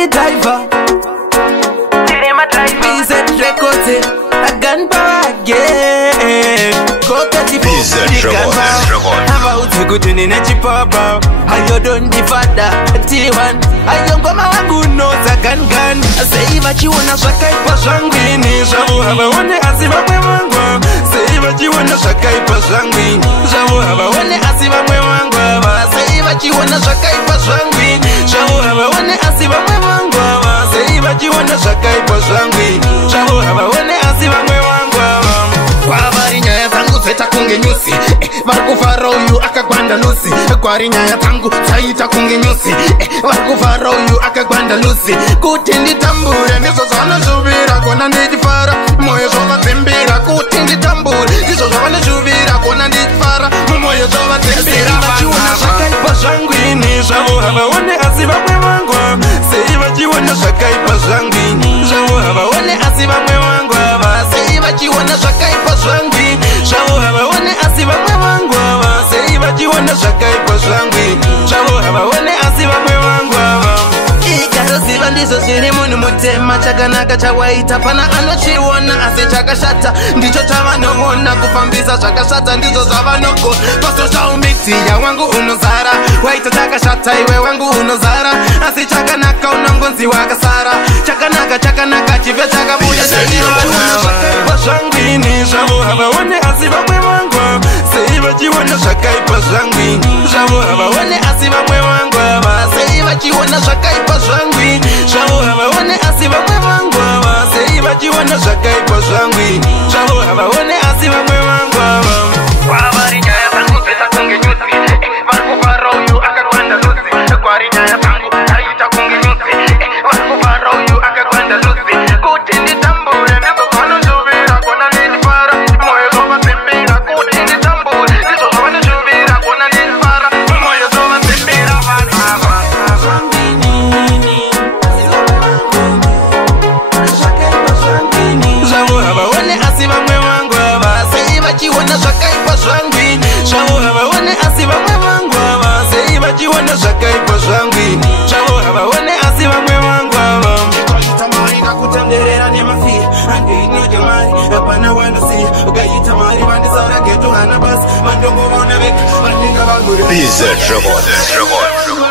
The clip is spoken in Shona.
Tiri driver BZ records a gun power again. Coca BZ Dragon about to go to Ninechipapa. I don't the father T1. I don't come wangu no gun. I say what you wanna shakai pasangini. Shabu haba one asiba mwe wangu. Say what you wanna shakai pasangini. Shabu haba one asiba mwe wangu. Say what you wanna shakai pasangini. Shabu haba one asiba mwe wangu. Say what you wanna shakai pasangini. Shabu haba one asiba mwe wangu. Kwa habari nyaya zangu zeta kunge nyusi Varkufara uyu akagwanda lusi Kwa hari nyaya zangu zaita kunge nyusi Varkufara uyu akagwanda lusi Kutindi tambure niso zana zubira Kona nijifara moyo zova zimbira Kutindi tambure niso zova zubira Kona nijifara moyo zova zimbira Siva shakai pasangini. Shabu haba one asiba mwe wangu. Siva shakai pasangini. Shabu haba one asiba mwe wangu. Siva shakai pasangini. Shabu haba one asiba mwe wangu. Siva shakai pasangini. Shabu haba one asiba mwe wangu. Ikaro siva ndizo ziri munu mutema. Chakanaka chawaita pana anochiwona ase chakashata. Ndicho chavanoona kufambisa chakashata ndizo zavanoko. Paso shaumiti ya wangu unozara. Waita chakashata iwe wangu unozara. Asi chakanaka unangonzi wakasara. Chakanaka chivya chakabuya shakai pasangini. Shabu haba one asiba mwe wangu. Siva shakai pasangini. Shabu haba one asiba mwe wangu. Siva shakai pasangini. Shabu haba one asiba mwe wangu. Siva shakai pasangini. Shabu haba one asiba mwe wangu. Kwa habari nyaya zangu zeta kunge nyusi Varkufara uyu akagwanda lusi Kwa hari nyaya zangu zaita kunge nyusi Varkufara uyu akagwanda lusi Kutindi tambure niso zana zubira Kona nijifara moyo zova zimbira Kutindi tambure niso zana zubira Kona nijifara moyo zova zimbira Shabu haba one asiba mwe wangu. Siva shakai pasangini. Shabu haba one asiba mwe wangu. Siva shakai pasangini. Shabu haba one asiba mwe wangu. Tamari na kutenderera ni mafi. Ange ino jamari hapana wanasi. Ugaita mari bandi sara getu hana bas. Mandongo wana bek. Mandinga bangure BZ Dragon